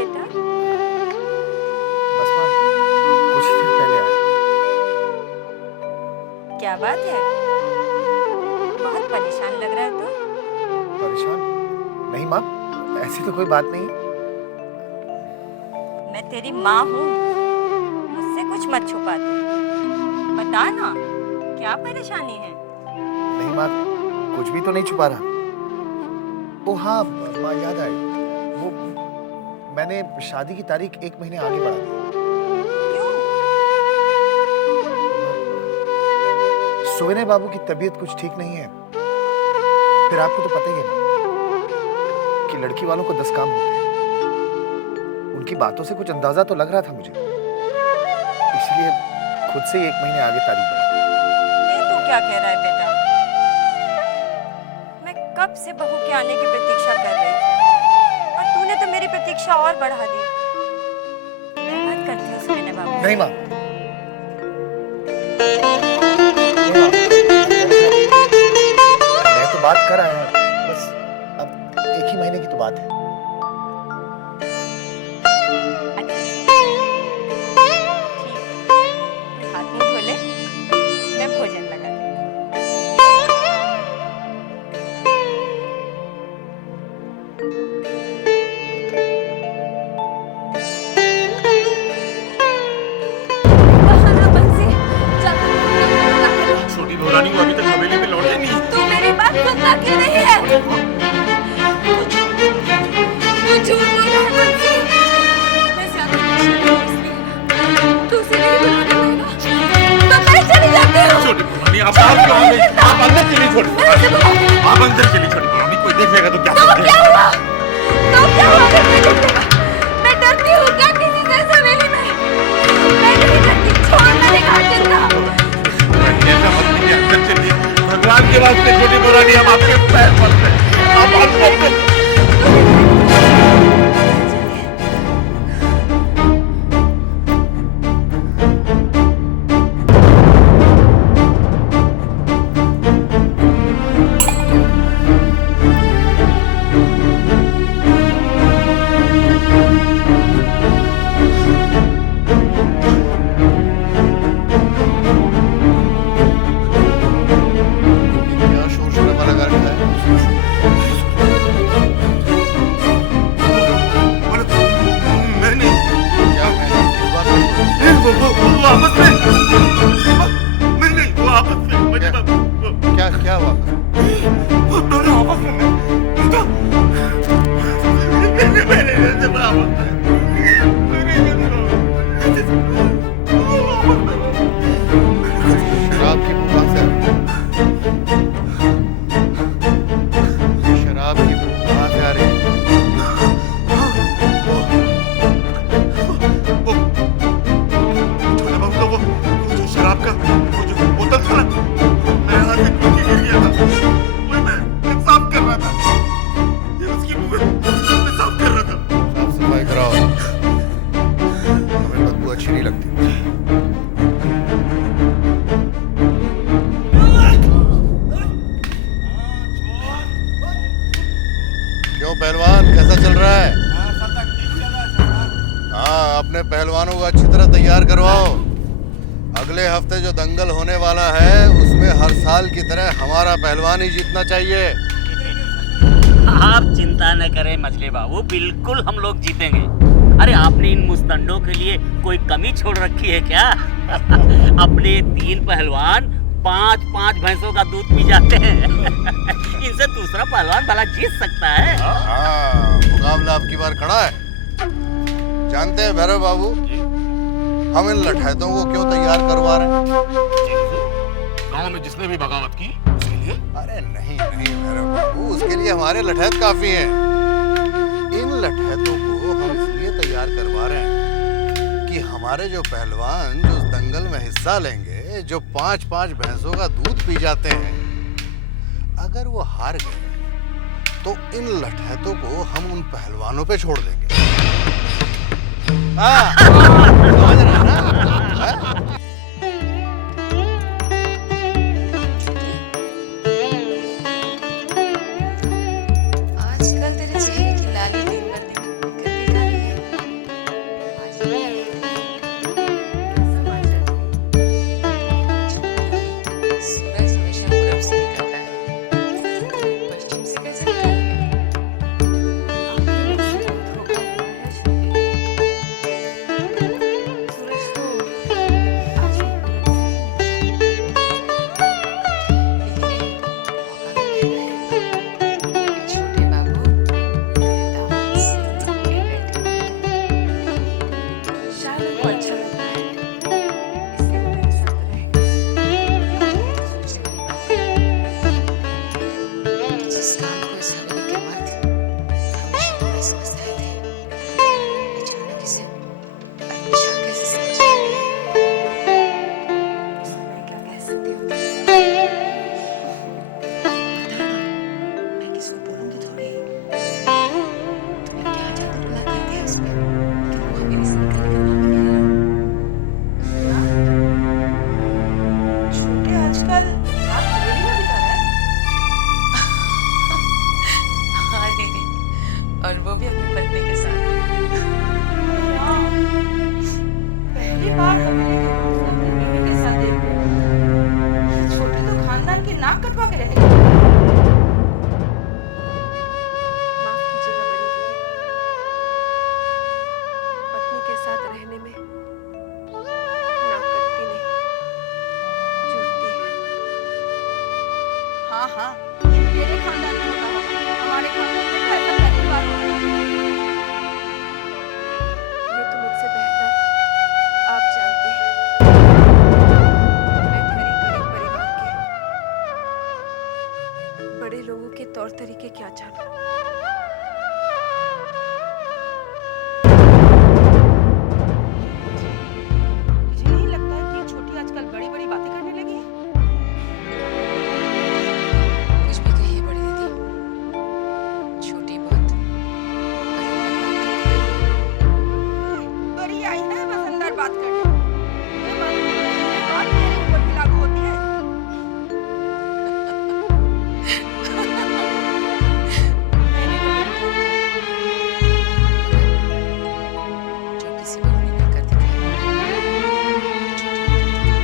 बेटा? बस माँ, कुछ ही दिन पहले आया। क्या बात है? बहुत परेशान लग रहा है तू। परेशान? नहीं माँ, ऐसी तो कोई बात नहीं। मैं तेरी माँ हूँ, मुझसे कुछ मत छुपा तू। बता ना, क्या परेशानी है? नहीं माँ, कुछ भी तो नहीं छुपा रहा। ओ हाँ माँ, याद आए, वो मैंने शादी की तारीख 1 महीने आगे बढ़ा दी। क्यों? सुविनय बाबू की तबीयत कुछ ठीक नहीं है। फिर आपको तो पता ही है माँ कि लड़की वालों को 10 काम होते हैं। उनकी बातों से कुछ अंदाजा तो लग रहा था मुझे, इसलिए खुद से ही 1 महीने आगे तारीख बढ़ा दी। ये तू क्या कह रहा है बेटा? मैं कब से बहू के आने की प्रतीक्षा कर रही थी और तूने तो मेरी प्रतीक्षा और बढ़ा दी। मैं बात करती हूँ सुविनय बाबू से। नहीं माँ, मैं तो बात कर आया, बस अब 1 ही महीने की तो बात है। अच्छा, ठीक है। हाथ मुंह धो ले, मैं भोजन लगा देती छोटी भोरानी वो अभी तक हवेली में लौटे नहीं। तू मेरी बात सुनता क्यों नहीं है? तू झूठ बोल रहा है बंसी। मैं ज्यादा परेशान हूँ इसलिए। तू उसे नहीं बुलाने आएगा तो मैं चली जाती हूँ। छोटी भोरानी आप बाहर क्यों आ गई? आप अंदर चली छोटी भोरानी। आप अंदर चली छोटी भोरानी, कोई देख लेगा तो क्या तो करेंगे? क्या हुआ? तो क्या हुआ अगर मैं देखेगा? मैं डरती हूँ क्या किसी से इस हवेली में? मैं नहीं डरती, छोड़ मेरे घर जिंदा। ऐसा मत कीजिए, अंदर चलिए। भगवान के वास्ते छोटी भोरानी हम आपके पैर पड़ते हैं। आप अंदर क्या शोर शराबा लगा रखा है? मैं नहीं। क्या है इस बात में? वो आपस में। मैं नहीं, वो आपस में। क्या हुआ? वो दोनों आपस में। मैंने आपस में। शराब की बू कहाँ से आ रही है? शराब की बू कहाँ से आ रही है? छोटा बाबू का वो जो शराब का वो जो बोतल था ना, मेरे हाथ से टूट के गिर गया था। वो मैं साफ कर रहा था। ये उसकी मुंह मैं साफ कर रहा था। साफ सफाई कराओ, हमें बदबू अच्छी नहीं लगती। क्यों पहलवान, कैसा चल रहा है? हाँ, अपने पहलवानों को अच्छी तरह तैयार करवाओ। अगले हफ्ते जो दंगल होने वाला है उसमें हर साल की तरह हमारा पहलवान ही जीतना चाहिए। आप चिंता न करें मछली बाबू, बिल्कुल हम लोग जीतेंगे। अरे आपने इन मुस्तंडों के लिए कोई कमी छोड़ रखी है क्या? अपने 3 पहलवान 5-5 भैंसों का दूध पी जाते हैं। इनसे दूसरा पहलवान भला जीत सकता है? हाँ, मुकाबला अब की बार खड़ा है। जानते हैं भैरव बाबू, हम इन लठैतों को क्यों तैयार करवा रहे हैं? गांव में जिसने भी बगावत की उसके लिए। अरे नहीं नहीं भैरव बाबू, उसके लिए हमारे लठैत काफी हैं। इन लठैतों को हम इसलिए तैयार करवा रहे हैं कि हमारे जो पहलवान जो इस दंगल में हिस्सा लेंगे, जो 5-5 भैंसों का दूध पी जाते हैं, अगर वो हार गए तो इन लठैतों को हम उन पहलवानों पे छोड़ देंगे। हाँ, समझ रहे हैं ना? हाँ? आजकल तेरे चेहरे की लाली दिन ब दिन निकलती जा रही है। जिस काम को इस हवेली के मर्द हमेशा बुरा समझते आए थे, अचानक इसे अच्छा कैसे समझ आ गया? मैं क्या कह सकती हूँ? पता ना, मैं किसी को बोलूंगी थोड़ी। तुम्हें क्या जादू टोना कर दिया उस पे कि वो हवेली से निकलने का नाम नहीं ले रहा? छोटे आजकल रात हवेली में बिता रहा है। हाँ दीदी, और वो भी अपनी पत्नी के साथ। वाह, पहली बार हवेली के रूम को अपनी बीवी के साथ देख रहे हो। छोटे तो खानदान की नाक कटवा के रहेगा। माफ कीजिएगा बड़ी दीदी, पत्नी के साथ रहने में नाक कटती नहीं, जुड़ती है। हाँ हाँ, ये तेरे खानदान में होता होगा, हमारे खानदान में तो ऐसा पहली बार हो रहा है। ये तो मुझसे बेहतर आप जानती हैं। मैं ठहरी गरीब परिवार के बड़े लोगों के तौर तरीके क्या जानूं? मुझे नहीं लगता है कि ये छोटी आजकल बड़ी बड़ी बातें करने लगी है। कुछ भी कहिए बड़ी दीदी, छोटी बहुत बड़ी आई है बस अंदर बात करने। ये बात मेरे ऊपर भी लागू होती है। जो किसी बहू ने ना कर दिखाया, छोटी ने कर दिखाया।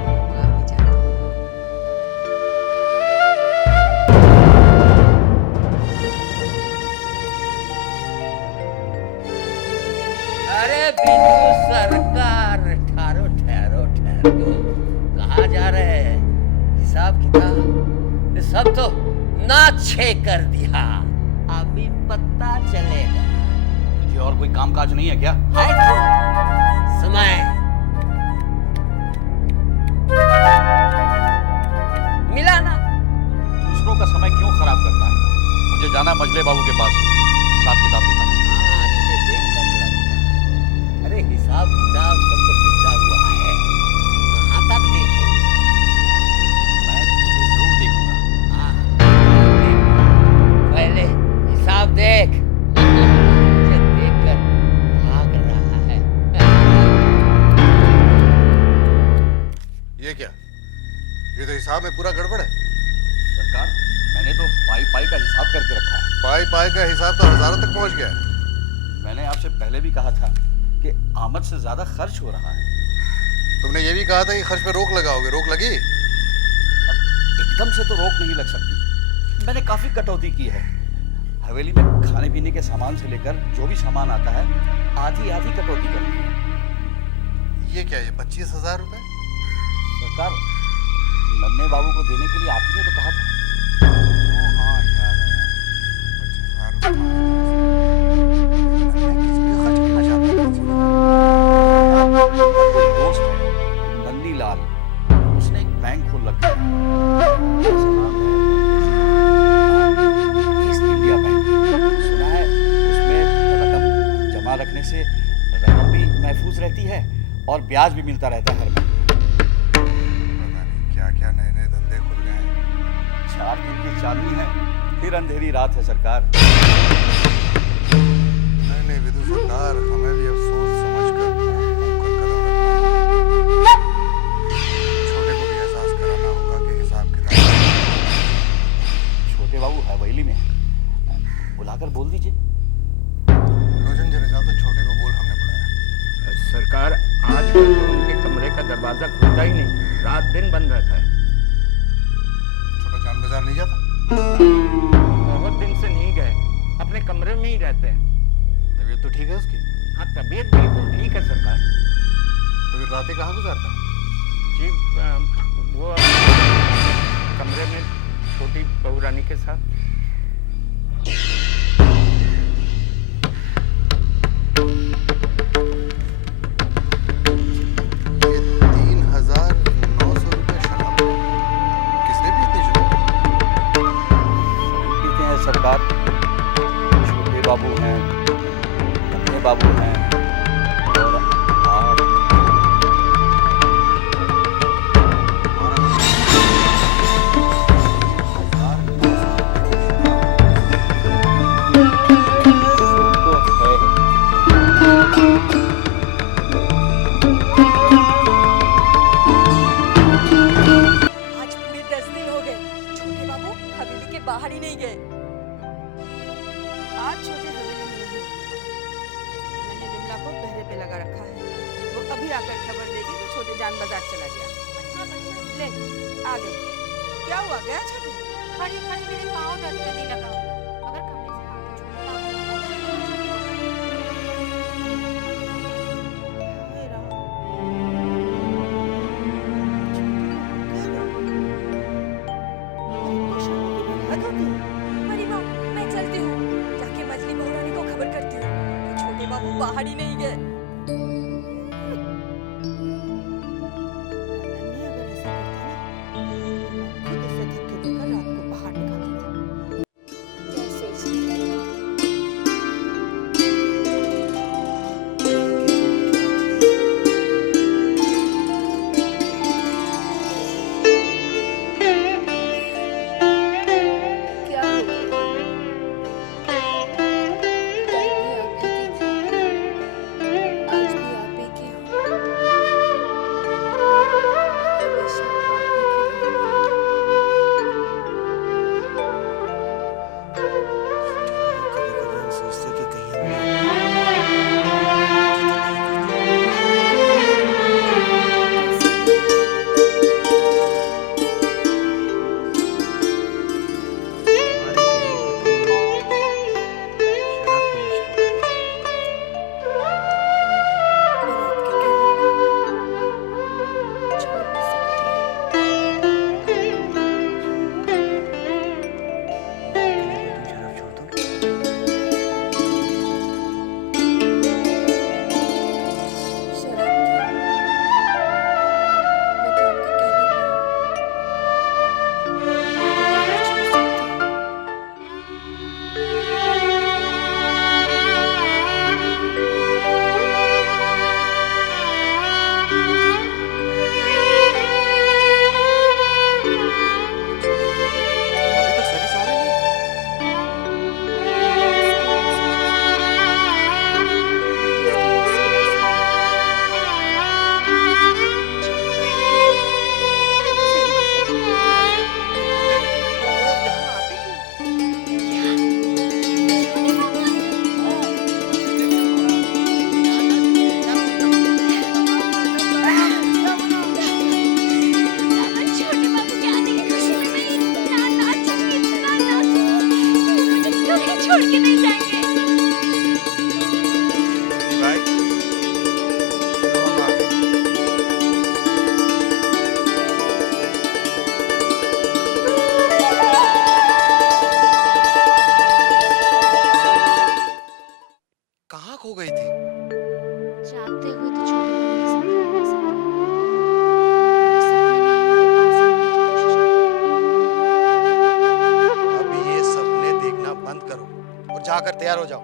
वो आप ही जानते हैं। अरे बिजू सरकार, ठहरो ठहरो ठहरो, कहाँ जा रहे हैं? हिसाब किताब सब तो नाछे कर दिया, अभी पता चलेगा। तुझे और कोई काम काज नहीं है क्या? है तो समय मिला ना। दूसरों का समय क्यों खराब करता है? मुझे जाना है मजले बाबू के पास, हिसाब किताब दिखाने। हाँ, तुझे देखकर लगता। अरे हिसाब किताब सब तो बिगड़ा हुआ है, कहाँ तक देखेंगे? मैं तुझे जरूर देखूंगा। हाँ, देख, पहले हिसाब देख। मुझे देखकर भाग रहा है। ये क्या? ये तो हिसाब में पूरा गड़बड़ है। सरकार, मैंने तो पाई पाई का हिसाब करके रखा है। पाई पाई का हिसाब तो हजारों तक पहुंच गया है। मैंने आपसे पहले भी कहा था कि आमद से ज्यादा खर्च हो रहा है। तुमने ये भी कहा था कि खर्च पे रोक लगाओगे, रोक लगी? अब एकदम से तो रोक नहीं लग सकती। मैंने काफी कटौती की है। हवेली में खाने पीने के सामान से लेकर जो भी सामान आता है, आधी आधी कटौती कर दी है। ये क्या, ये 25,000 रुपए? सरकार, नन्हे बाबू को देने के लिए आप ही ने तो कहा था। ओ हाँ, याद आया। 25,000 रुपए मैं किस पे खर्च करना चाहता हूँ? और कोई दोस्त है, नन्नी लाल, उसने एक बैंक खोल रखा है। उसका नाम है ईस्ट इंडिया बैंक। सुना है उसमें रकम जमा रखने से रकम भी महफूज रहती है और ब्याज भी मिलता रहता है हर महीने। पता नहीं क्या क्या नए नए धंधे खुल गए हैं। 4 दिन की चांदनी है, फिर अंधेरी रात है सरकार। नहीं नहीं विदु सरकार, हमें भी अब सोच समझ कर कदम रखना होगा। छोटे को भी एहसास कराना होगा कि हिसाब किताब। छोटे बाबू हवेली में है, बुलाकर बोल दीजिए। रोशन जरा जा तो छोटे को बोल, हमने बुलाया। सरकार, आजकल तो उनके कमरे का दरवाजा खुलता ही नहीं, रात दिन बंद रहता है। छोटा जान बाजार नहीं जाता? बहुत दिन से नहीं गए, अपने कमरे में ही रहते हैं। तबीयत तो ठीक है उसकी? हाँ, तबीयत बिल्कुल ठीक है सरकार। तो फिर रातें कहाँ गुजारता? जी, वो कमरे में छोटी बहू रानी के साथ। ये 3,900 रुपए शराब। किसने भी इतनी शराब? बाबू हैं, नन्हे बाबू हैं, और आप। तो है। आज पूरे 10 दिन हो गए छोटे बाबू हवेली के बाहर ही नहीं गए। आज छोटे हवेली में नहीं, मैंने बिमला को पहरे पे लगा रखा है। वो अभी आकर खबर देगी कि छोटे जान बाजार चला गया। ले आ गई। क्या हुआ, गया छोटे? खड़ी खड़ी मेरे पाँव दर्द करने लगा मगर कमरे से आगे छोटे बाबू हाय राम। बड़ी माँ मैं चलती हूँ, जाके मछली बहुरानी को खबर करती हूँ कि छोटे बाबू बाहर ही नहीं गए। नन्ही अगर ऐसा करती ना, खुद उसे धक्के देकर रात को बाहर निकाल देती। क्या सोचती है? क्या हो गया? कल भी आप ही की थी, आज भी आप ही की हूँ। हमेशा आप ही की रहूँगी। सोचते कि कहीं और आपके कहने पर छोड़ नहीं सकती। शराब की मैं तो आपके कहने पर नहीं छोड़ सकती। अभी तक satisfied नहीं। छोटे बाबू के आने की खुशी में मैं इतना नाचूंगी कि वो मुझे कभी छोड़ के नहीं जाएंगे। भाई लो हम आ गए। कहाँ खो गई थी? जागते हुए तो छोटे बाबू के साथ रह नहीं सकती। सपने में ही उनके पास रहने की कोशिश की। अब ये सपने देखना बंद करो और जाकर तैयार हो जाओ।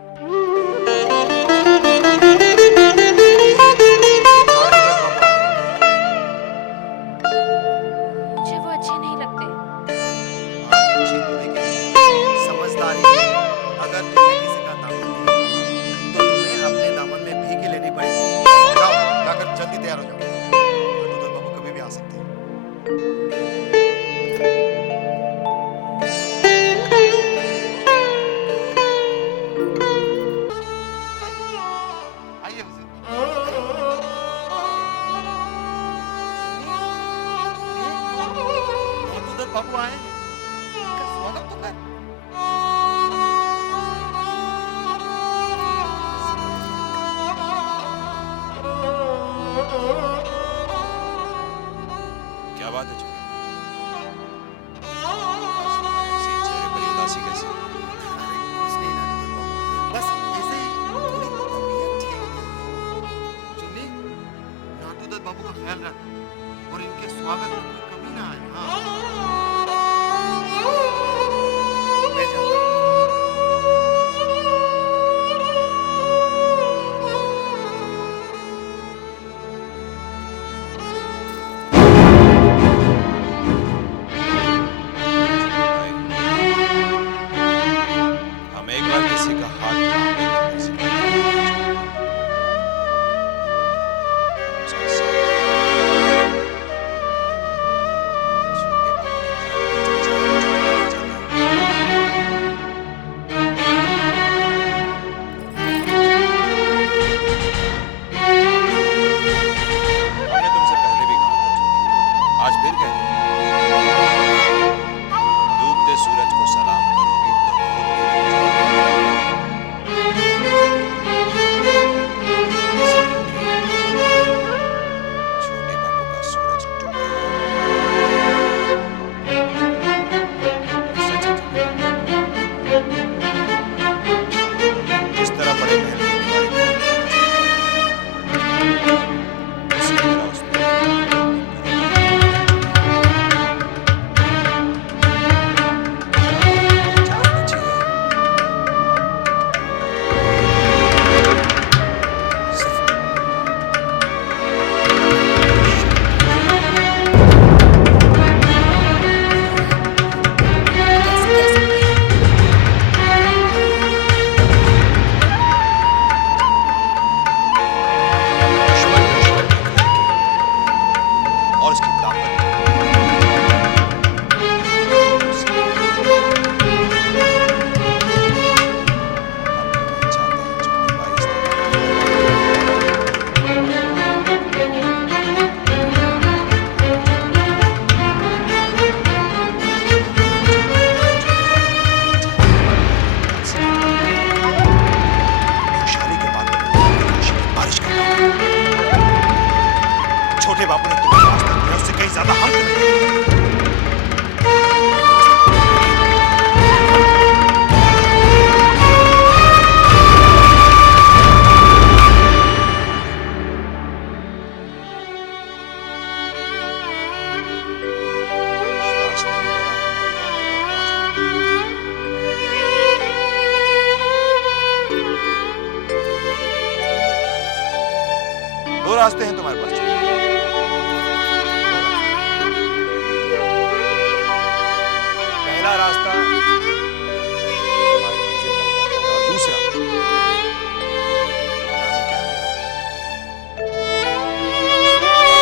मुझे वो अच्छे नहीं लगते। आप अच्छी होने के लिए समझदारी है। अगर तुमने किसी का दामन नहीं थामा, तो तुम्हें अपने दामन में भीख ही लेनी पड़ेगी। जाओ, जाकर जल्दी तैयार हो जाओ। तो बाबू कभी भी आ सकते हैं। आइए वजीर। मधुदत्त बाबू आए हैं। इनका स्वागत तो कर। क्या बात है छोटे? आज तुम्हारे इसी चेहरे पर ये उदासी कैसी? अरे कुछ नहीं नाटू बाबू, बस ऐसे ही थोड़ी तबीयत ठीक नहीं है। चुन्नी, नाटू दत्त बाबू का ख्याल रख और इनके स्वागत में कोई कमी ना आए। हाँ मैं जाता हूँ। रास्ते हैं तुम्हारे पास? पहला रास्ता तुम्हारी मंजिल तक जाता है और दूसरा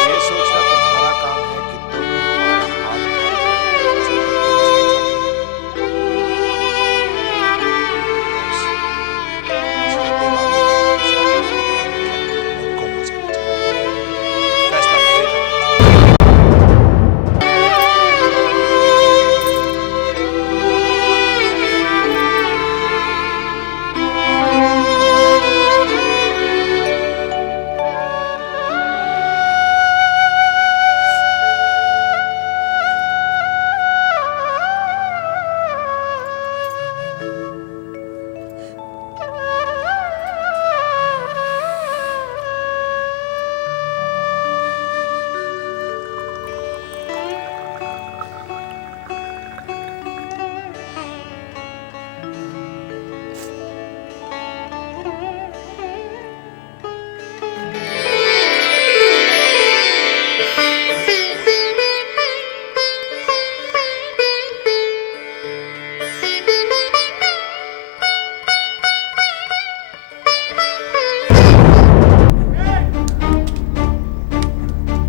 ये सोचना तुम्हारा काम है कि तुम हमारा हाथ पकड़कर मंजिल तक पहुंचना चाहते हो। गुम हो जाना चाहिए। फैसला मेरे हाथ में।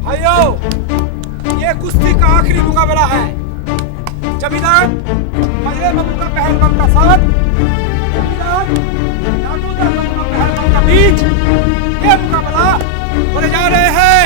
भाइयों, ये कुश्ती का आखिरी मुकाबला है। जमींदार मजरे बाबू का पहलवान का साथ, जमींदार नाटूदार बाबू का पहलवान का बीच ये मुकाबला होने जा रहे हैं।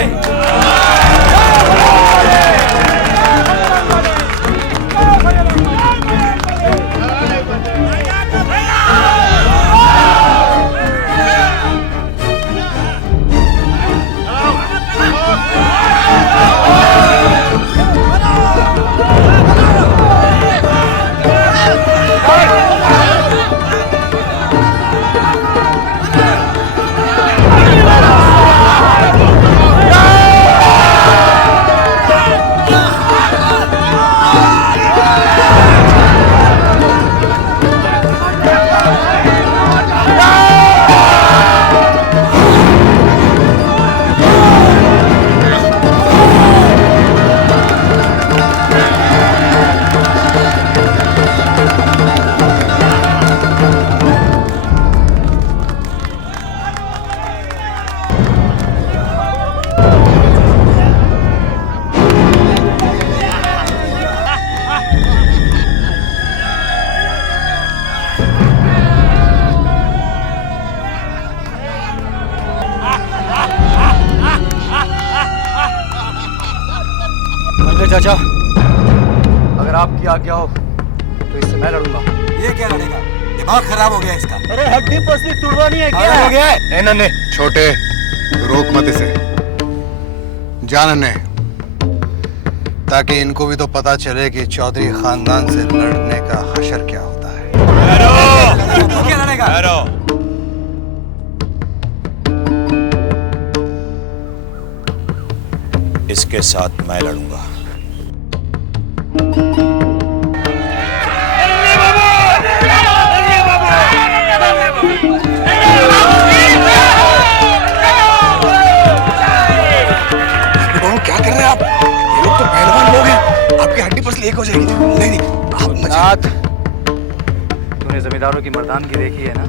मंजर चाचा, अगर आपकी आज्ञा हो तो इससे मैं लड़ूंगा। ये क्या लड़ेगा? दिमाग खराब हो गया इसका। अरे हड्डी पसली तुड़वा नहीं है पागल हो गया है? नन्हे छोटे, रोक मत इसे। जा नन्हे, ताकि इनको भी तो पता चले कि चौधरी खानदान से लड़ने का हशर क्या होता है। तू क्या लड़ेगा? इसके साथ मैं लड़ूंगा। क्या कर रहे हैं आप? ये लोग तो पहलवान लोग हैं। आपकी हड्डी पसली एक हो जाएगी। नहीं नहीं, आप नाथ, तूने जमींदारों की मर्दानगी देखी है ना?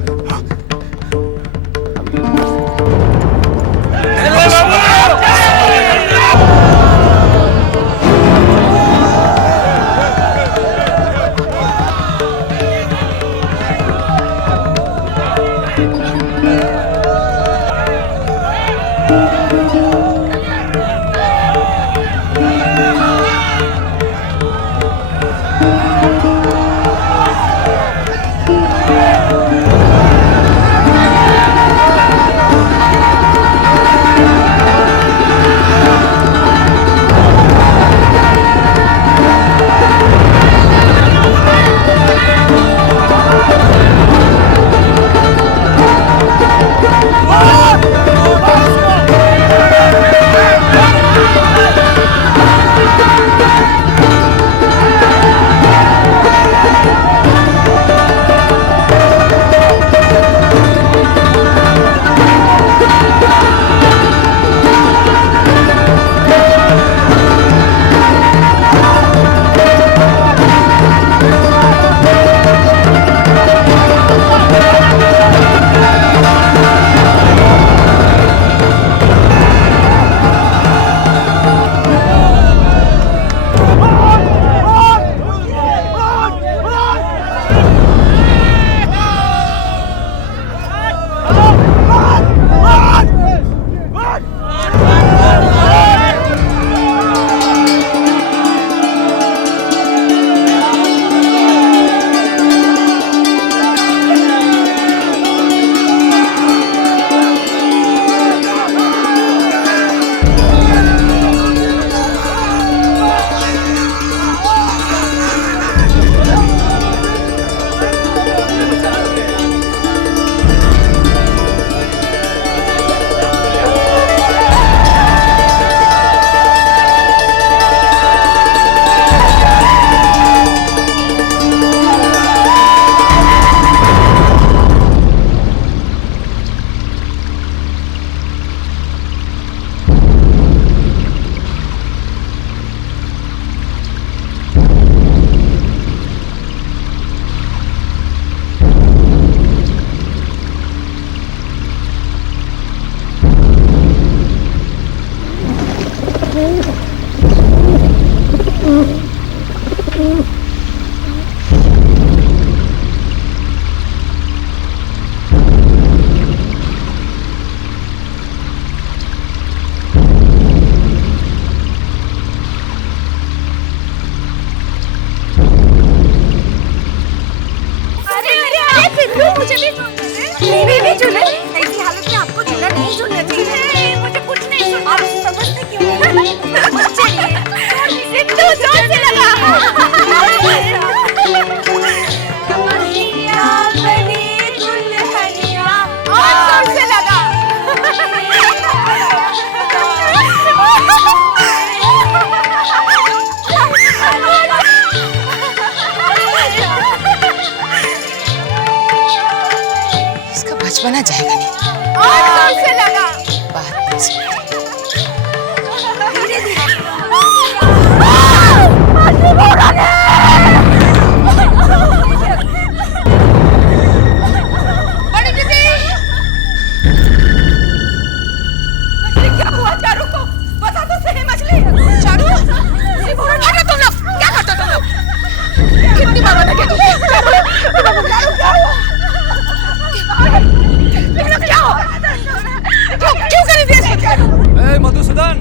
मधुसूदन,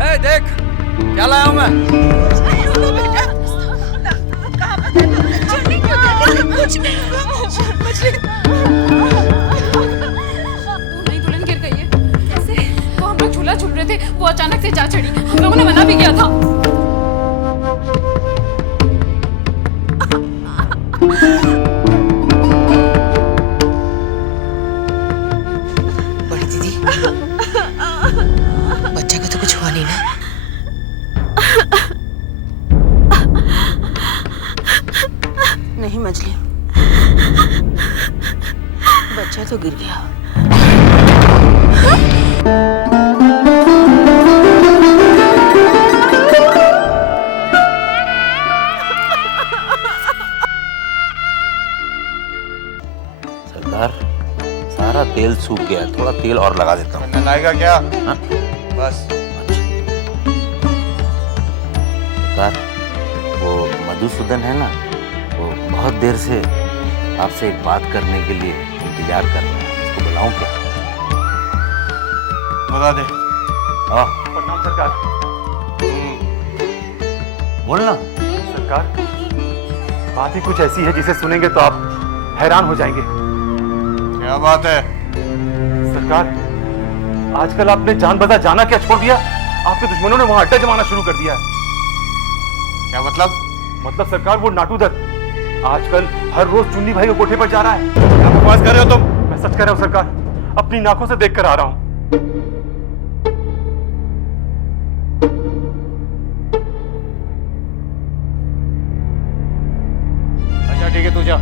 ए देख क्या लाया हूं मैं। कुछ नहीं, दुल्हन गिर गई है। कैसे? वो हम लोग झूला झूल रहे थे, वो अचानक से जा चढ़ी। हम लोगों ने मना भी किया था। बड़ी दीदी, बच्चा का तो कुछ हुआ नहीं ना? नहीं मछली, बच्चा तो गिर गया। सरदार, सारा तेल सूख गया है, थोड़ा तेल और लगा देता हूँ। नहाएगा क्या? हाँ? बस। सरदार, वो मधुसूदन है ना, वो बहुत देर से आपसे एक बात करने के लिए इंतजार कर रहा है। उसको बुलाऊं क्या? बता दे। हाँ, प्रणाम सरकार। बोलना। सरकार, बात ही कुछ ऐसी है जिसे सुनेंगे तो आप हैरान हो जाएंगे। क्या बात है? सरकार, आजकल आपने जान बजा जाना क्या छोड़ दिया? आपके दुश्मनों ने वहां अड्डा जमाना शुरू कर दिया है। क्या मतलब? मतलब सरकार, वो नाटू दत्त आजकल हर रोज चुन्नी भाई के कोठे पर जा रहा है। क्या बकवास कर रहे हो तुम? मैं सच कह रहा हूँ सरकार, अपनी आंखों से देख कर आ रहा हूँ। अच्छा ठीक है, तू जा।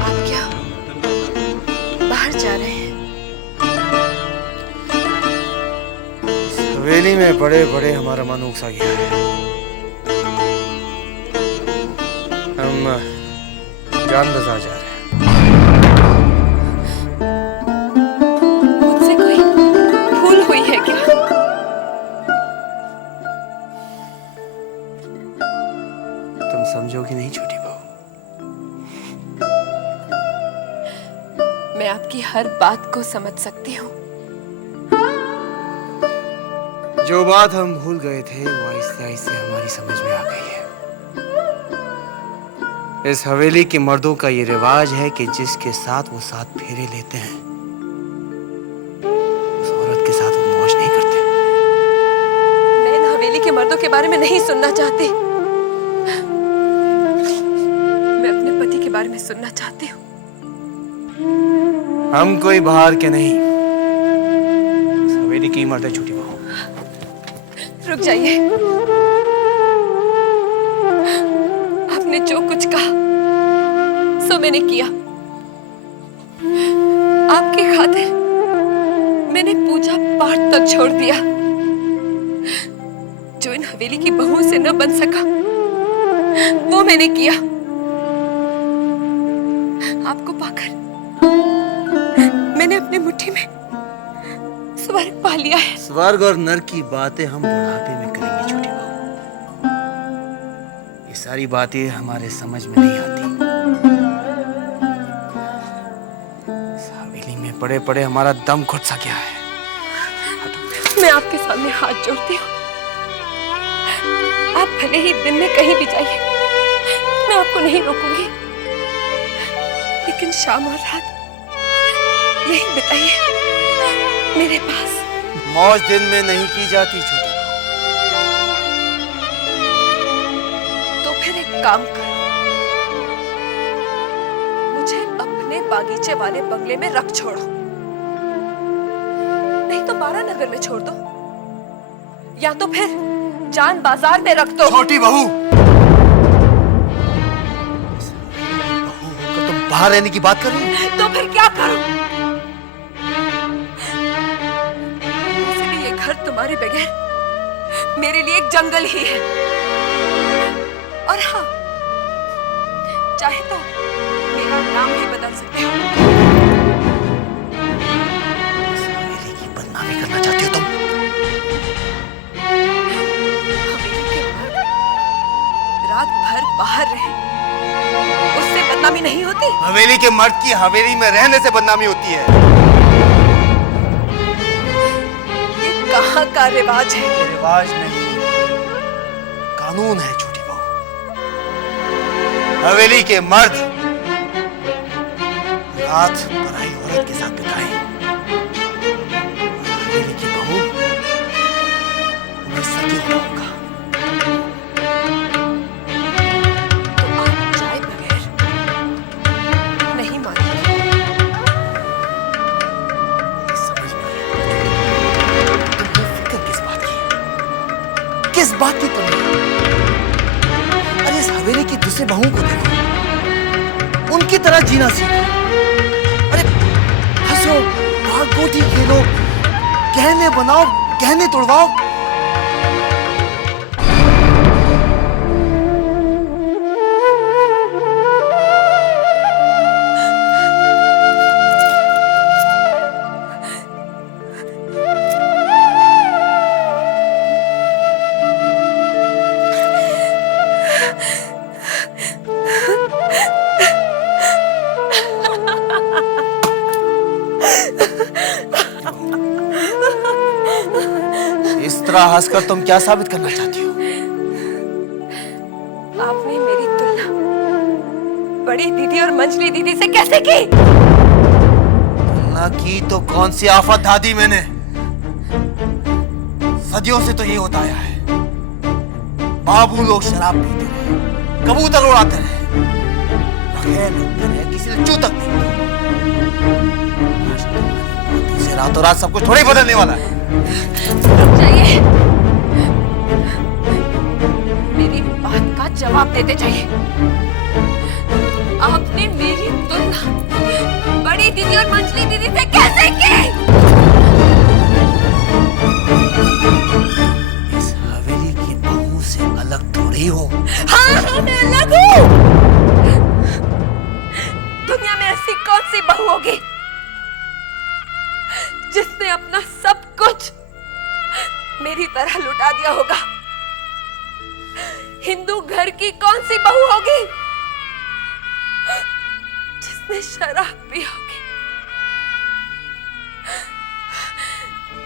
आप क्या बाहर जा रहे हैं? हवेली में बड़े बड़े हमारा मन उकसा गया है। हम जान बजा जा रहे हैं। मुझसे कोई भूल हुई है क्या? तुम समझोगी नहीं छोटी बहू। मैं आपकी हर बात को समझ सकती हूँ। जो बात हम भूल गए थे वो आहिस्ते आहिस्ते हमारी समझ में आ गई है। इस हवेली के मर्दों का ये रिवाज है कि जिसके साथ वो 7 फेरे लेते हैं उस औरत के साथ वो मौज नहीं करते। मैं इन हवेली के मर्दों के बारे में नहीं सुनना चाहती। मैं अपने पति के बारे में सुनना चाहती हूँ। हम कोई बाहर के नहीं, इस हवेली की मर्द है छोटी बहू। रुक जाइए। आपने जो कुछ कहा सो मैंने किया। आपकी खातिर मैंने पूजा पाठ तक छोड़ दिया। जो इन हवेली की बहू से न बन सका वो मैंने किया। आपको पाकर मैंने अपने मुट्ठी में स्वर्ग पा लिया है। स्वर्ग और नरक की बातें हम बुढ़ापे में करेंगे छोटी बहू। ये सारी बातें हमारे समझ में नहीं आती। इस हवेली में पड़े पड़े हमारा दम घुट सा गया है। मैं आपके सामने हाथ जोड़ती हूँ। आप भले ही दिन में कहीं भी जाइए, मैं आपको नहीं रोकूंगी। लेकिन शाम और रात यहीं बिताइए मेरे पास। मौज दिन में नहीं की जाती छोटी बहू। तो फिर एक काम करो, मुझे अपने बागीचे वाले बंगले में रख छोड़ो, नहीं तो बारा नगर में छोड़ दो, या तो फिर जान बाजार में रख दो। छोटी बहू, बहू होकर तुम बाहर रहने की बात कर रही हो? तो फिर क्या करूं? वैसे भी ये घर तुम्हारे बगैर मेरे लिए एक जंगल ही है। और हाँ, चाहे तो नाम नहीं बदल सकते हो। इस हवेली की बदनामी करना चाहती हो तुम? हवेली के मर्द रात भर बाहर रहे, उससे बदनामी नहीं होती? हवेली के मर्द की हवेली में रहने से बदनामी होती है। ये कहाँ का रिवाज है? रिवाज नहीं, कानून है छोटी बहू। हवेली के मर्द रात पराई औरत के साथ बिताए, हवेली की बहू उन्हें सती होना होगा। तो आप जाए बगैर नहीं मानेंगे? ये समझ में नहीं आता। तुम्हें फिक्र किस बात की? किस बात की कमी है? अरे इस हवेली की दूसरे बहू को देखो, उनकी तरह जीना सीखो। अरे हंसो, भाग गोटी खेलो, गहने बनाओ, गहने तोड़वाओ। इस तरह हंसकर तुम क्या साबित करना चाहती हो? आपने मेरी तुलना बड़ी दीदी और मंजली दीदी से कैसे की? ना की तो कौन सी आफत धा दी मैंने? सदियों से तो ये होता आया है। बाबू लोग शराब पीते रहे, कबूतर उड़ाते रहे, बगैर लगते रहे, किसी ने चू तक नहीं किया। दूसरे रातों रात सब कुछ थोड़ी बदलने वाला है। रुक जाइए, मेरी बात का जवाब देते जाइए। आपने मेरी तुलना बड़ी दीदी और मंजली दीदी से कैसे की? इस हवेली की बहू से अलग थोड़ी हो। हाँ, मैं अलग हूँ। दुनिया में ऐसी कौन सी बहू होगी जिसने अपना सब कुछ मेरी तरह लुटा दिया होगा? हिंदू घर की कौन सी बहू होगी जिसने शराब पी होगी?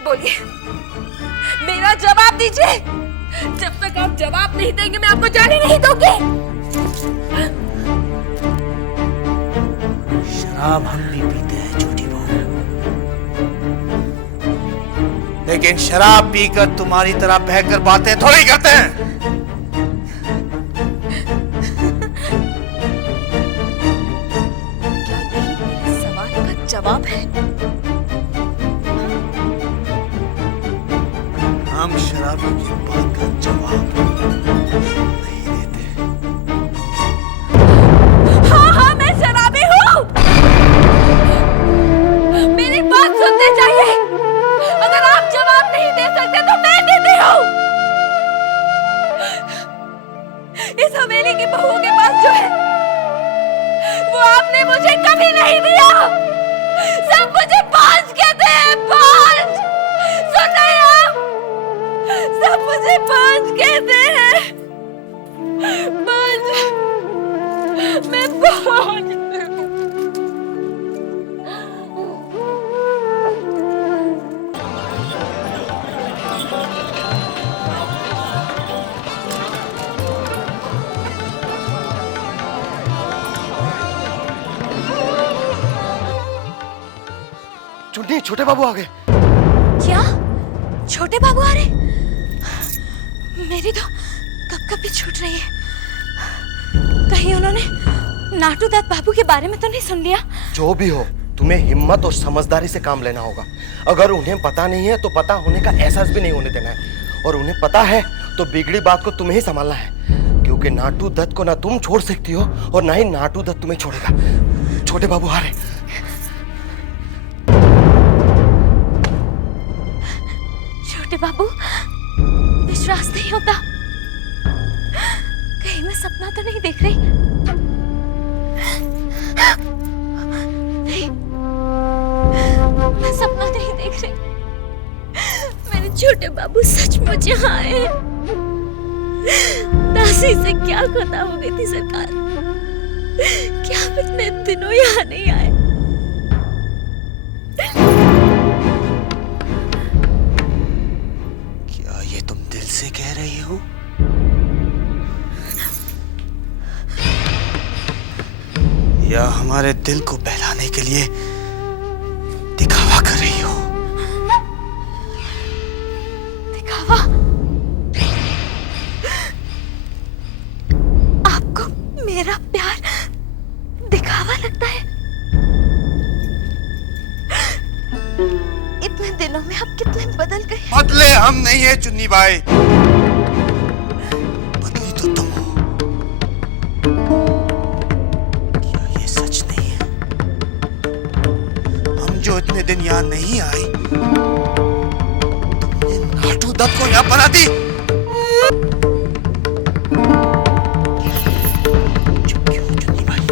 बोलिए, मेरा जवाब दीजिए। जब तक आप जवाब नहीं देंगे मैं आपको जाने नहीं दूंगी। शराब हम भी पीते हैं छोटी बहू, लेकिन शराब पीकर तुम्हारी तरह बहकर बातें थोड़ी करते हैं। क्या यही मेरे सवाल का जवाब है? हम शराबी की बात का जवाब नहीं देते। हाँ हाँ, मैं शराबी हूँ। मेरी बात सुनते जाइए। अगर आप जवाब नहीं दे सकते तो मैं देती हूँ। इस हवेली की बहू के पास जो है वो आपने मुझे कभी नहीं दिया। सब मुझे बांझ कहते हैं, बांझ। सुन रहे आप? सब मुझे बांझ कहते हैं, बांझ। मैं बांझ हूँ। चुन्नी, छोटे बाबू आ गए। क्या छोटे बाबू आ रहे? मेरी तो कब छूट रही है। कहीं उन्होंने नाटू दत्त बाबू के बारे में तो नहीं सुन लिया? जो भी हो, तुम्हें हिम्मत और समझदारी से काम लेना होगा। अगर उन्हें पता नहीं है तो पता होने का एहसास भी नहीं होने देना है, और उन्हें पता है तो बिगड़ी बात को तुम्हें ही संभालना है, क्योंकि नाटू दत्त को ना तुम छोड़ सकती हो और ना ही नाटू दत्त तुम्हें छोड़ेगा। छोटे बाबू आ रहे। छोटे बाबू, विश्वास नहीं होता। कहीं मैं सपना तो नहीं देख रही? नहीं, मैं सपना नहीं देख रही। मेरे छोटे बाबू सचमुच यहाँ आए हैं। दासी से क्या खता हो गई थी सरकार? क्या आप इतने दिनों यहाँ नहीं आए? क्या ये तुम दिल से कह रही हो? या हमारे दिल को बहलाने के लिए दिखावा कर रही हो? दिखावा? आपको मेरा प्यार दिखावा लगता है? इतने दिनों में आप कितने बदल गए। बदले हम नहीं है चुन्नी बाई, बदली तो तुम हो। क्या ये सच नहीं है? हम जो इतने दिन यहाँ नहीं आए, तुमने नाटू दत्त को यहाँ बना दी। चुप क्यों चुन्नी बाई?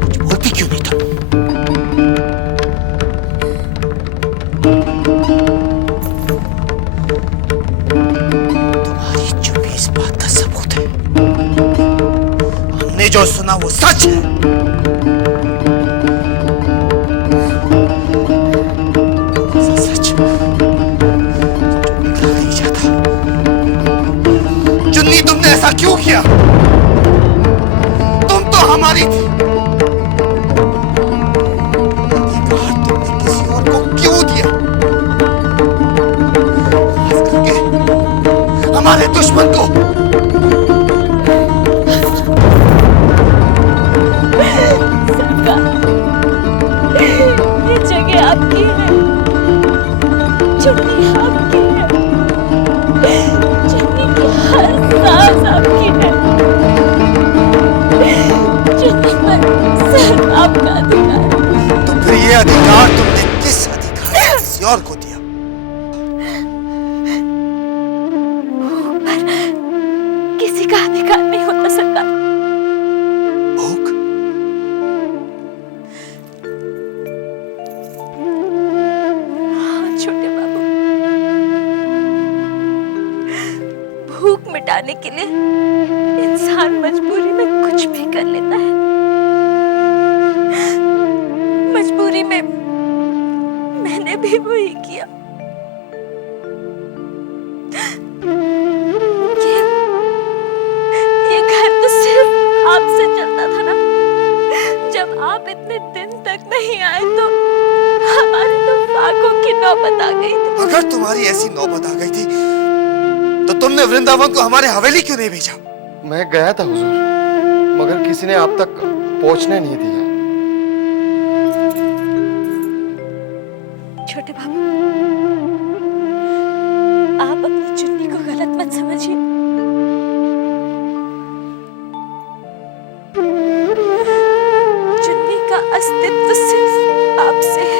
कुछ बोलती क्यों नहीं तुम? तुम्हारी चुप्पी इस बात का सबूत है, हमने जो सुना वो सच है। ऐसा सच जो निकला नहीं जाता। चुन्नी, तुमने ऐसा क्यों किया? तुम तो हमारी थी। अधिकार तुमने किसी और को क्यों दिया? खास करके हमारे दुश्मन को। सरकार, ये जगह आपकी है, चुन्नी आपकी है, चुन्नी की हर सांस आपकी है, चुन्नी पर सिर्फ आपका अधिकार है। तो फिर ये अधिकार तुमने किस अधिकार से किसी और को दिया? पर किसी का अधिकार नहीं होता सरकार। भूख? हाँ छोटे बाबू, भूख मिटाने के लिए इंसान मजबूरी में कुछ भी कर लेता है। मजबूरी में मैंने भी वही किया। ये घर तो सिर्फ आपसे चलता था ना। जब आप इतने दिन तक नहीं आए तो हमारी तो फाकों की नौबत आ गई थी। अगर तुम्हारी ऐसी नौबत आ गई थी तो तुमने वृंदावन को हमारे हवेली क्यों नहीं भेजा? मैं गया था हुजूर, मगर किसी ने आप तक पहुंचने नहीं दिया। छोटे बाबू, आप अपनी चुन्नी को गलत मत समझिए। चुन्नी का अस्तित्व सिर्फ आपसे है।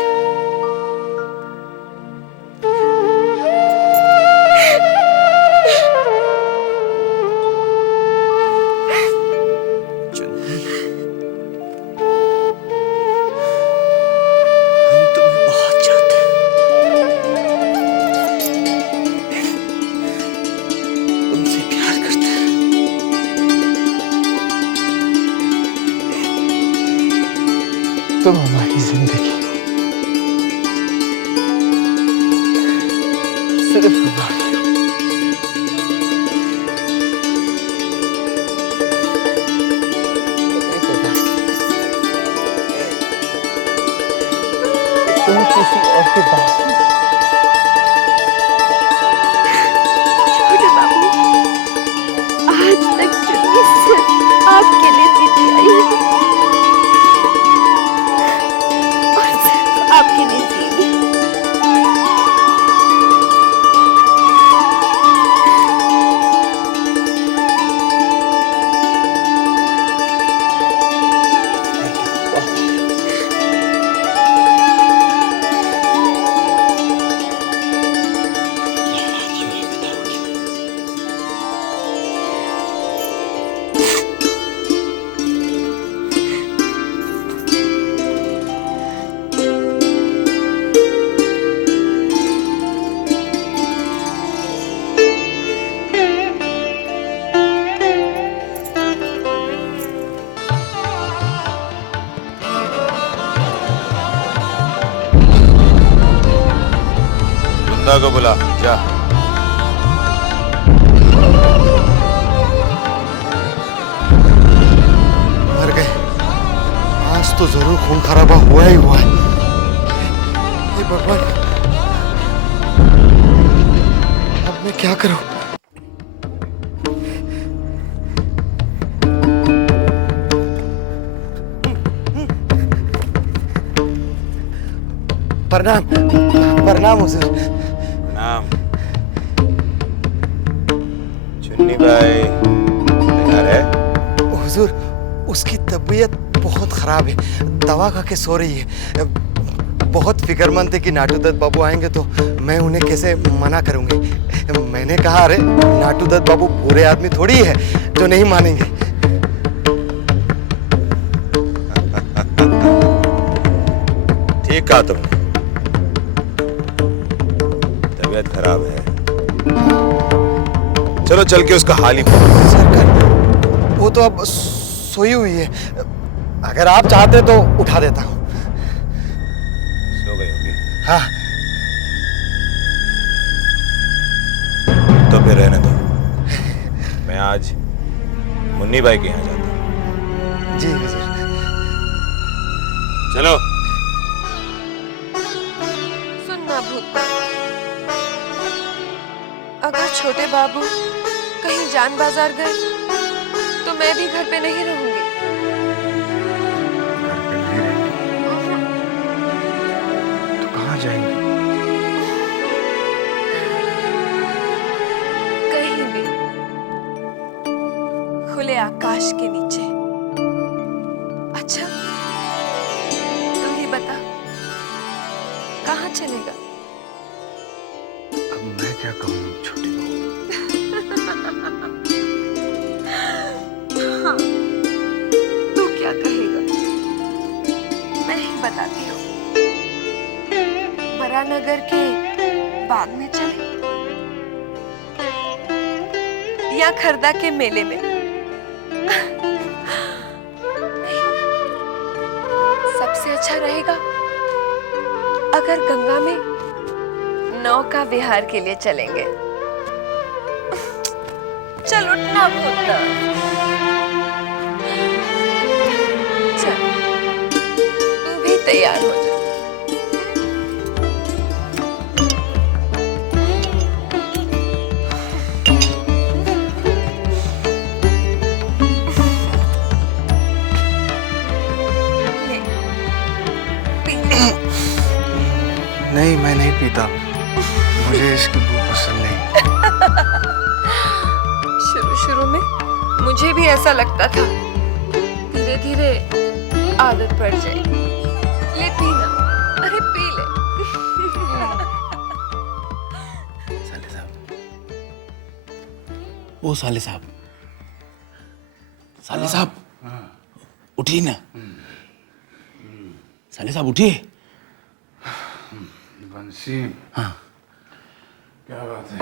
चुन्नी, हम तुम्हें बहुत चाहते हैं। तुमसे प्यार करते हैं। तुम हमारी जिंदगी, सिर्फ हमारी। तुम किसी और के बाप छोटे बाबू, आज तक चुन्नी सिर्फ आपके लिए जीती आई है और सिर्फ आपके लिए जीएगी। दादा को बुला जा। मर गए। आज तो जरूर खून खराबा हुआ ही हुआ है। हे भगवान, अब मैं क्या करूं? प्रणाम प्रणाम हुजूर। प्रणाम। चुन्नी भाई तैयार है? हुजूर, उसकी तबीयत बहुत खराब है, दवा खा के सो रही है। बहुत फिक्रमंद है कि नाटू दत्त बाबू आएंगे तो मैं उन्हें कैसे मना करूंगी। मैंने कहा, अरे नाटू दत्त बाबू बुरे आदमी थोड़ी है जो नहीं मानेंगे। ठीक कहा तुमने, तबीयत खराब है। चलो चल के उसका हाल ही सरकार, वो तो अब सोई हुई है। अगर आप चाहते तो उठा देता हूँ। सो गई होगी। हाँ। तो फिर रहने दो, मैं आज मुन्नी भाई के यहाँ जाता हूँ। जी हुजूर। चलो। सुनना भूत, अगर छोटे बाबू कहीं जान बाजार गए तो मैं भी घर पे नहीं रहूंगी। तो कहाँ जाएंगे? कहीं भी, खुले आकाश के नीचे। अच्छा, तू ही बता, कहाँ चलेगा? अब मैं क्या कहूँ छोटी बहू? हाँ, तू क्या कहेगा? मैं ही बताती हूँ। बरानगर के बाग में चले या खरदा के मेले में? नहीं, सबसे अच्छा रहेगा अगर गंगा में नौका विहार के लिए चलेंगे। चल उठना भूतना। चल, तू भी तैयार हो जा। ले, पी ले। नहीं, मैं नहीं पीता। मुझे इसकी बू पसंद नहीं। शुरू शुरू में मुझे भी ऐसा लगता था, धीरे धीरे आदत पड़ जाएगी। ले पीना, अरे पी ले। साले साहब, ओ साले साहब, साले साहब उठिए ना। साले साहब उठिए। बंसी, हाँ, क्या बात है?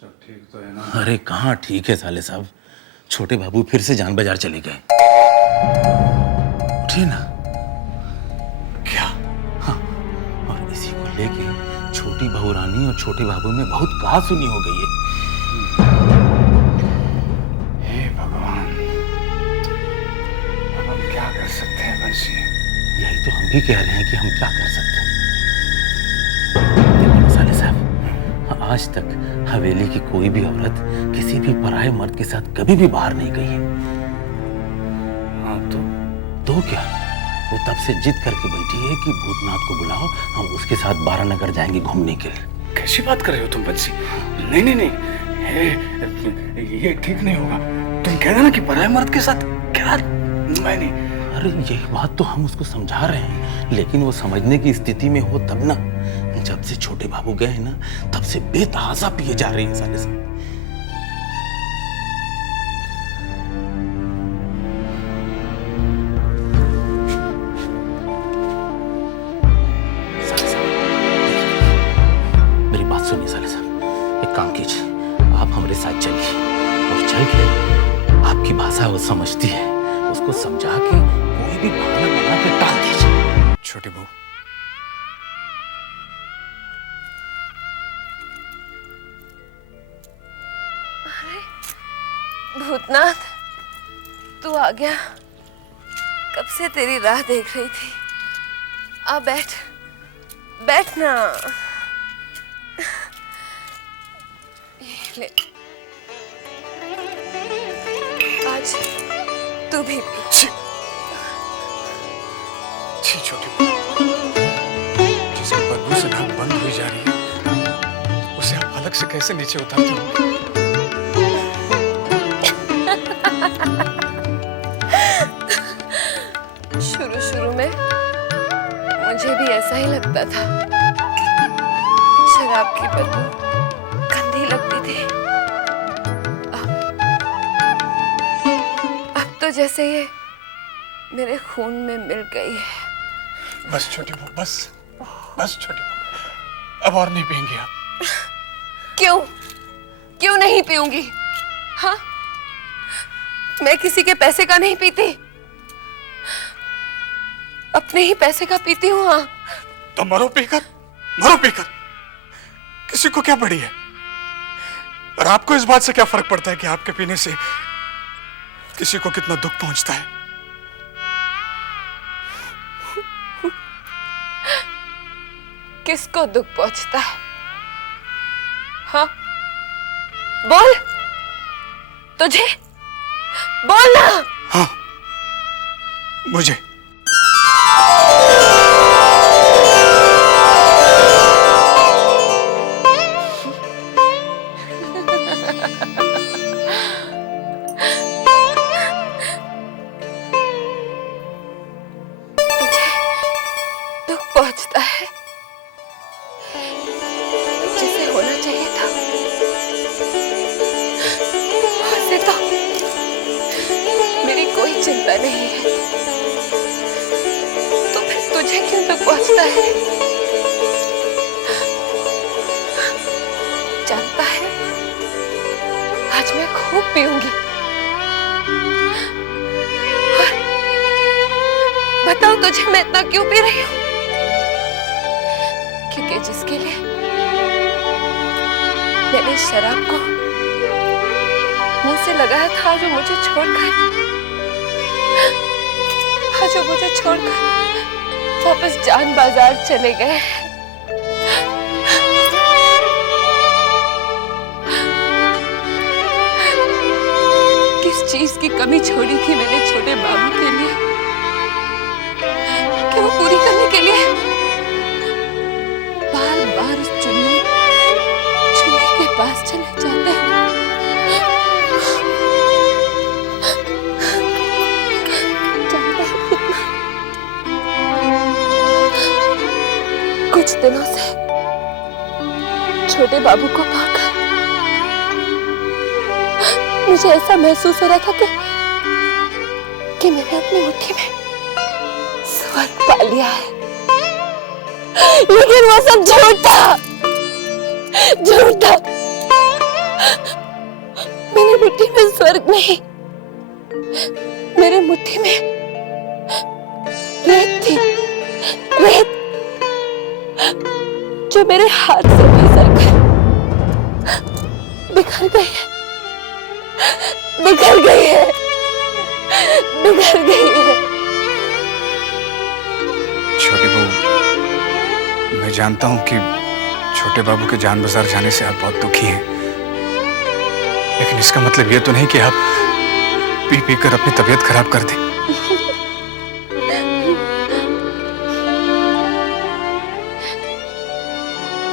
सब ठीक तो है ना? अरे कहाँ ठीक है साले साहब, छोटे बाबू फिर से जान बाजार चले गए। उठिए ना। क्या? हाँ, और इसी को लेके छोटी बहू रानी और छोटे बाबू में बहुत कहा सुनी हो गई है। हे भगवान, अब हम क्या कर सकते हैं बंसी? यही तो हम भी कह रहे हैं कि हम क्या कर सकते हैं। देखो साले साहब, आज तक हवेली की कोई भी औरत किसी भी पराये मर्द के साथ कभी भी बाहर नहीं गई है। हाँ तो क्या, वो तब से जिद करके बैठी है कि भूतनाथ को बुलाओ, हम उसके साथ बारानगर जाएंगे घूमने के लिए। कैसी बात कर रहे हो तुम बंसी? नहीं नहीं नहीं, ये ठीक नहीं होगा। तुम कह देना कि पराये मर्द के साथ क्या? मैं नहीं। अरे यही बात तो हम उसको समझा रहे हैं, लेकिन वो समझने की स्थिति में हो तब ना। जब से छोटे बाबू गए हैं ना, तब से बेतहाशा पिए जा रही है साले साहब। साले साहब, मेरी बात सुनिए साले साहब, एक काम कीजिए, आप हमारे साथ चलिए और चल के आपकी भाषा वो समझती है, उसको समझा के कोई भी बहाना बना के टाल दीजिए। छोटी बहू, भूतनाथ, तू आ गया। कब से तेरी राह देख रही थी। आ बैठ, बैठ ना। ले, आज तू भी पी। छी छोटी बहू, जिसकी बदबू से नाक बंद हुई जा रही है, उसे आप अलग से कैसे नीचे उतारते हो? शुरू में मुझे भी ऐसा ही लगता था। शराब की बदबू गंदी लगती थी। अब तो जैसे ये मेरे खून में मिल गई है। बस छोटी बहू, बस छोटी बहू, अब और नहीं पिएंगे आप। क्यों नहीं पीऊंगी? हाँ, मैं किसी के पैसे का नहीं पीती, अपने ही पैसे का पीती हूँ। हाँ, तो मरो पीकर। किसी को क्या पड़ी है? और आपको इस बात से क्या फर्क पड़ता है कि आपके पीने से किसी को कितना दुख पहुंचता है? किसको दुख पहुंचता है? हाँ, बोल, तुझे बोल ना। हाँ, मुझे। दुख पहुंचता है, जिसे होना चाहिए था उसे तो मेरी कोई चिंता नहीं है। तो फिर तुझे क्यों दुख पहुंचता है? जानता है, आज मैं खूब पीऊंगी। और बताओ तुझे मैं इतना क्यों पी रही हूँ? क्योंकि जिसके लिए मैंने शराब को मुंह से लगाया था, जो मुझे छोड़कर वापस जान बाजार चले गए। किस चीज की कमी छोड़ी थी मैंने छोटे बाबू के लिए कि वो पूरी करने के लिए बार बार उस चुन्नी के पास चले जाते हैं। जानता है कितना? कुछ दिनों से छोटे बाबू को पाकर मुझे ऐसा महसूस हो रहा था कि मैंने अपनी मुट्ठी में स्वर्ग पा लिया है। लेकिन वो सब झूठ था। मेरी मुट्ठी में स्वर्ग नहीं, मेरे मुट्ठी में रेत थी, रेत जो मेरे हाथ से फिसल कर बिखर गई है। छोटी बहू, मैं जानता हूं कि छोटे बाबू के जान बाजार जाने से आप बहुत दुखी हैं, लेकिन इसका मतलब ये तो नहीं कि आप पी पी कर अपनी तबीयत खराब कर दें।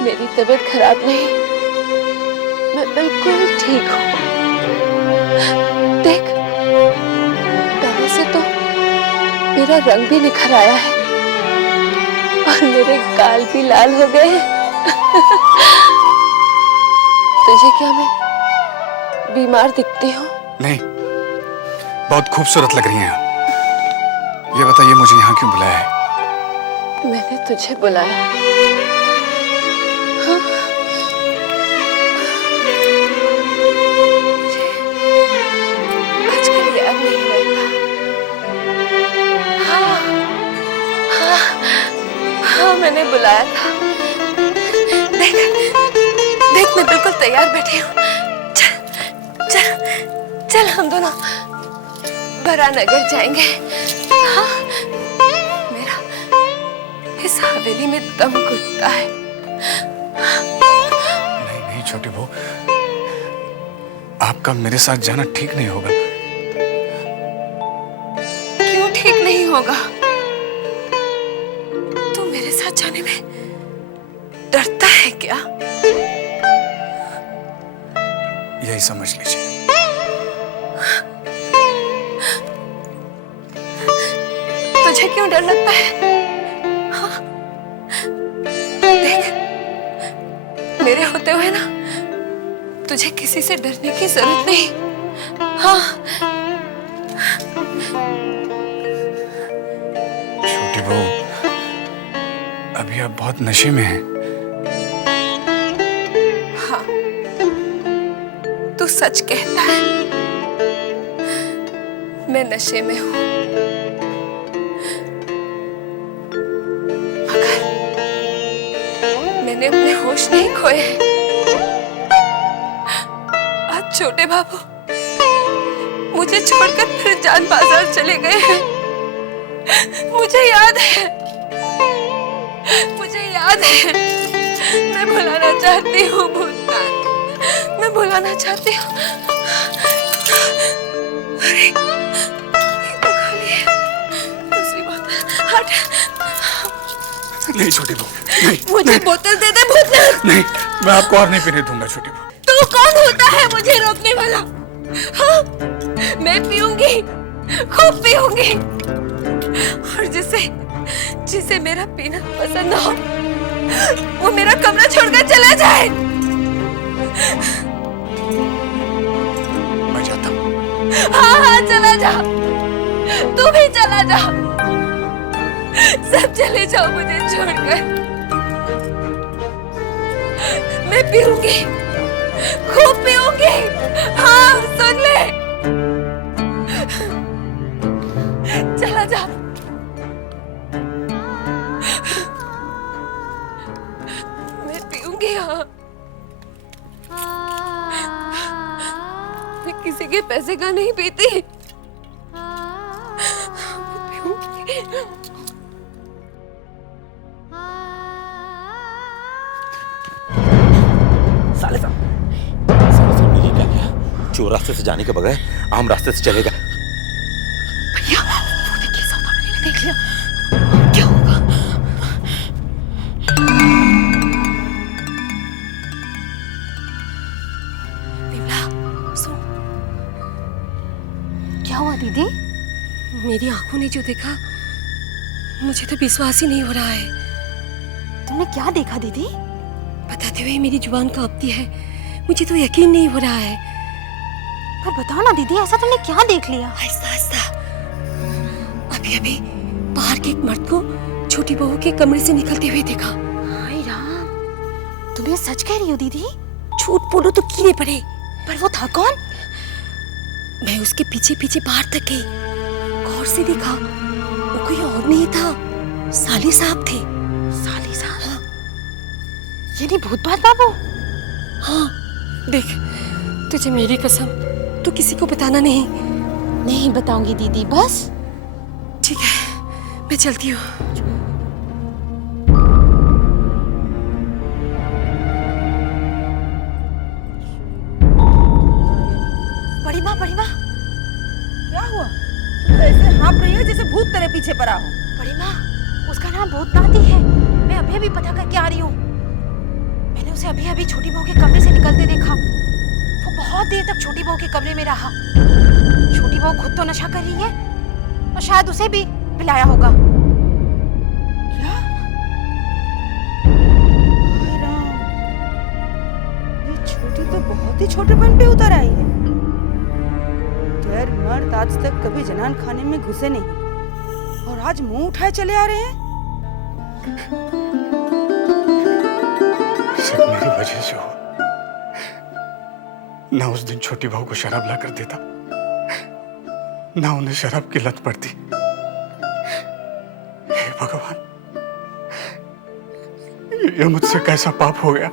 मेरी तबीयत खराब नहीं, मैं बिल्कुल ठीक हूँ। देख, पहले से तो मेरा रंग भी निखर आया है और मेरे गाल भी लाल हो गए हैं। तुझे क्या मैं बीमार दिखती हूँ? नहीं, बहुत खूबसूरत लग रही हैं आप। ये बताइए, मुझे यहाँ क्यों बुलाया है? मैंने तुझे बुलाया। हाँ? मुझे आजकल याद नहीं रहता। हाँ, मैंने बुलाया था। देख, मैं बिल्कुल तैयार बैठी हूँ। चल, चल हम दोनों बरानगर जाएंगे। हाँ, मेरा इस हवेली में दम घुटता है। नहीं नहीं छोटी बहू, आपका मेरे साथ जाना ठीक नहीं होगा। क्यों ठीक नहीं होगा? तू मेरे साथ जाने में डरता है क्या? यही समझ लीजिए। तुझे क्यों डर लगता है? हाँ? देख, मेरे होते हुए ना तुझे किसी से डरने की जरूरत नहीं। हाँ, छोटी बहू, अभी आप बहुत नशे में हैं। हाँ, तू सच कहता है, मैं नशे में हूँ। मगर मैंने अपने होश नहीं खोए हैं। आज छोटे बाबू मुझे छोड़कर फिर जान बाजार चले गए हैं। मुझे याद है, मैं भुलाना चाहती हूँ भूतनाथ, मैं भुलाना चाहती हूँ। अरे ये तो खाली है। दूसरी बोतल हट। नहीं छोटी बहू, नहीं। मुझे नहीं, बोतल दे दे भूतनाथ। नहीं, मैं आपको और नहीं पीने दूंगा छोटी बहू। तू कौन होता है मुझे रोकने वाला? हाँ? मैं पीऊंगी, खूब पीऊंगी, और जिसे मेरा पीना पसंद ना हो वो मेरा कमरा छोड़कर चला जाए। मैं जाता हूँ। हाँ, चला जा, तू भी चला जा, सब चले जाओ मुझे छोड़कर। मैं पीऊंगी, खूब पीऊंगी। हाँ, सुन ले, चला जा। मैं पीऊंगी। हाँ, मैं किसी के पैसे का नहीं पीती। मैं पीऊंगी। साले साहब ने ये क्या किया? चोर रास्ते से जाने के बगैर आम रास्ते से चलेगा। भैया, वो देखिए, सौदामिनी ने देख लिया। क्या होगा? बिमला, सुन। क्या हुआ दीदी? मेरी आंखों ने जो देखा, मुझे तो विश्वास ही नहीं हो रहा है। तुमने क्या देखा दीदी? बताते हुए मेरी जुबान कांपती है। मुझे तो यकीन नहीं हो रहा है। पर बताओ ना दीदी, ऐसा तुमने क्या देख लिया? आहिस्ता आहिस्ता। अभी अभी बाहर के एक मर्द को छोटी बहू के कमरे से निकलते हुए देखा। हाय राम, तुम ये सच कह रही हो दीदी? झूठ बोलो तो कीने पड़े। पर वो था कौन? मैं उसके पीछे पीछे बाहर तक गई, गौर से देखा, वो कोई और नहीं था, साली साहब थे। साली साहब? हाँ। यानी भूतबाज बाबू? हाँ, देख, तुझे मेरी कसम, तू किसी को बताना नहीं। नहीं बताऊंगी दीदी, बस। ठीक है, मैं चलती हूँ। बड़ी माँ, बड़ी माँ, क्या हुआ? तू ऐसे हाँप रही है जैसे भूत तेरे पीछे पड़ा हो। बड़ी माँ, उसका नाम भूतनाथ ही है। मैं अभी अभी पता करके आ रही हूँ। मैंने उसे अभी अभी छोटी बहू के कमरे से निकलते देखा। वो बहुत देर तक छोटी बहू के कमरे में रहा। छोटी बहू खुद तो नशा कर रही है और शायद उसे भी पिलाया होगा। क्या? हाय राम, ये छोटी तो बहुत ही छोटेपन पे उतर आई है। गैर मर्द आज तक कभी जनान खाने में घुसे नहीं और आज मुंह उठाए चले आ रहे हैं। सब मेरी वजह से हुआ। ना उस दिन छोटी बहू को शराब ला कर देता, ना उन्हें शराब की लत पड़ती। हे भगवान, ये मुझसे कैसा पाप हो गया।